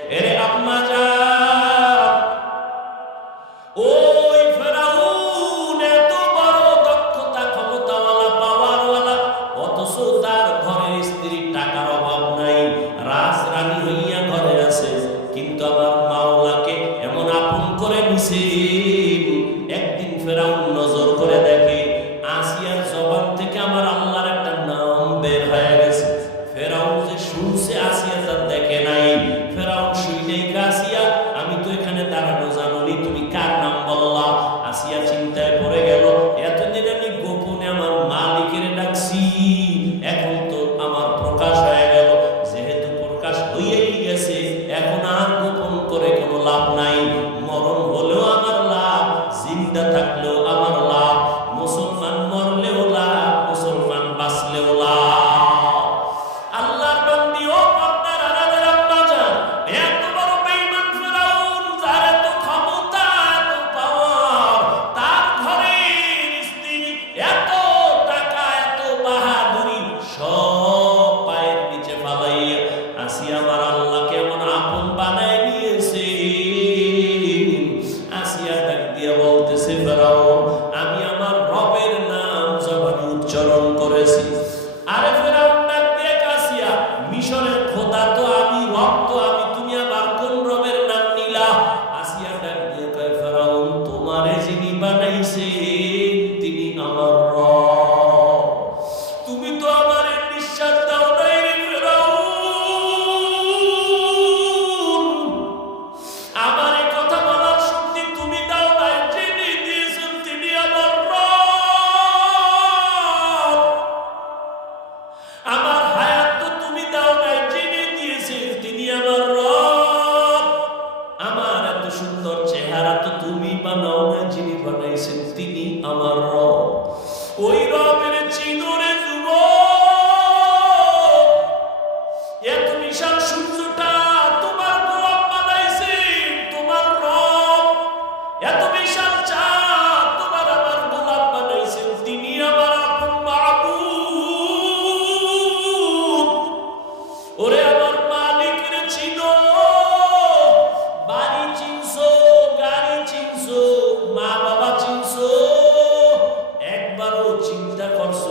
এরে আম্মা তিনি আমার রব। ওই রবের চিন্তা করছো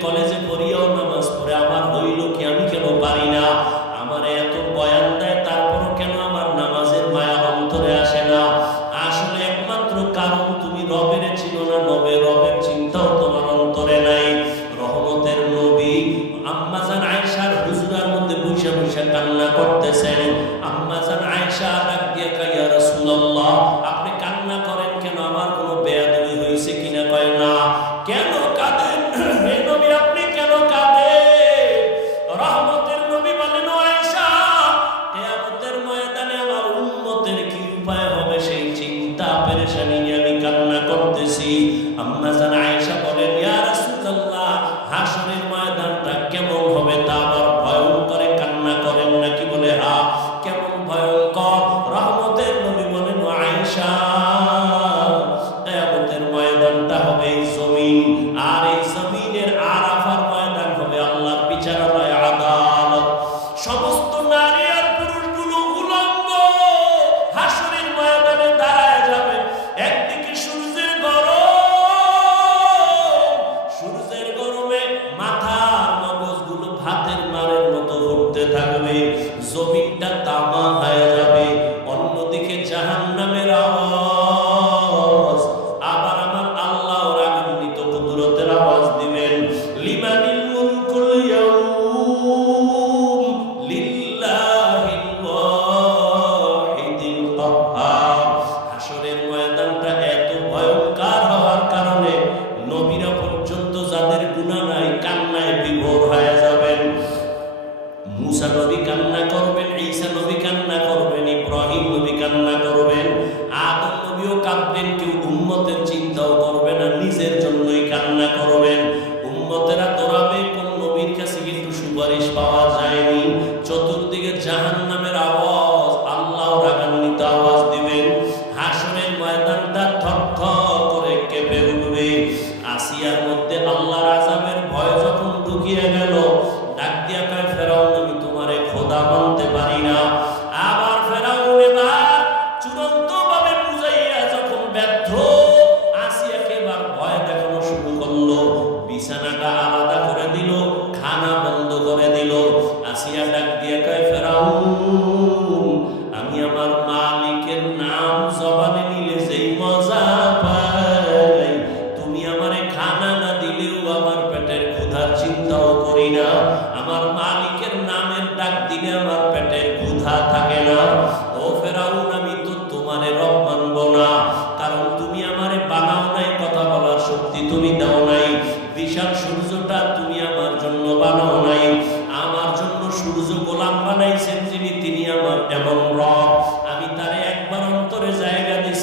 কলেজে পড়িয়াও নামাজ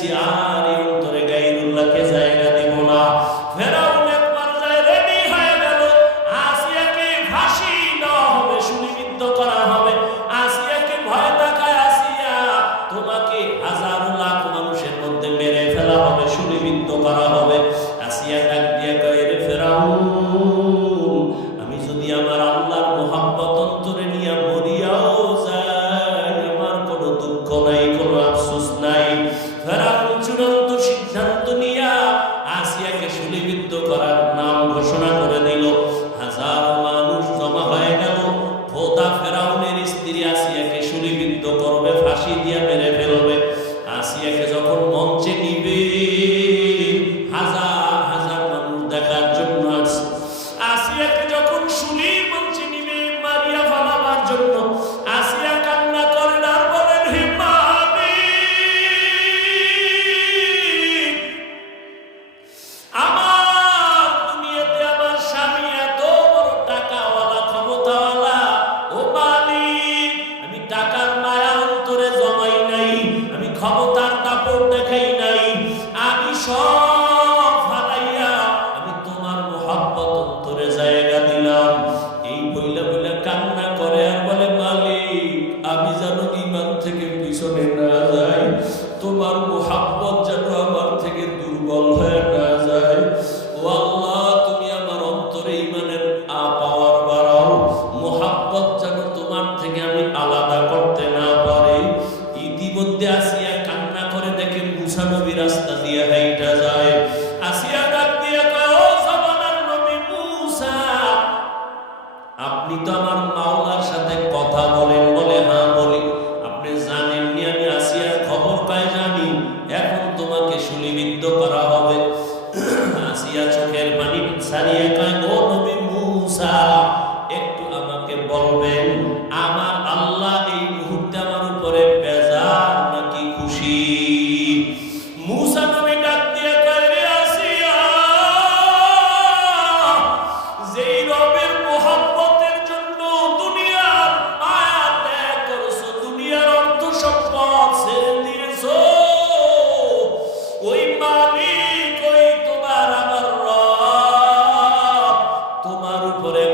지아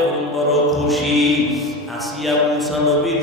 এখন বড় খুশি। আসিয়া মুসা নবীর